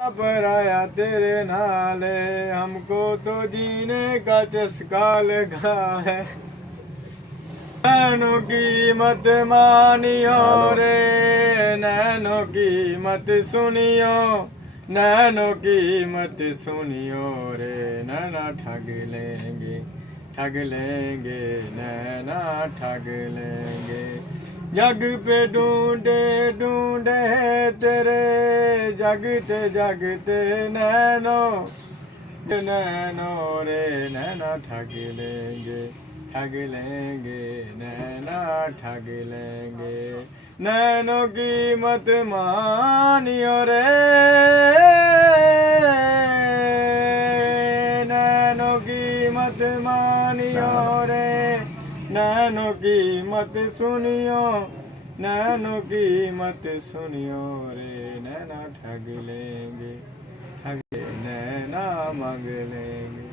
पर आया तेरे नाले, हमको तो जीने का चस्का लगा है। नैनों की मत मानियो रे, नैनों की मत सुनियो, नैनों की मत सुनियो रे, नैना ठग लेंगे, ठग लेंगे, नैना ठग लेंगे। जग पे ढूंढे ढूंढे तेरे, जगते जगते नैनो, नैनो रे, नैना ठग लेंगे, ठग लेंगे, नैना ठग लेंगे। नैनों की मत मानियो रे, नैनों की मत मानियो रे, नैनों की मत सुनियो, नैनों की मत सुनियो रे, नैना ठग लेंगे, ठग नैना मांग लेंगे।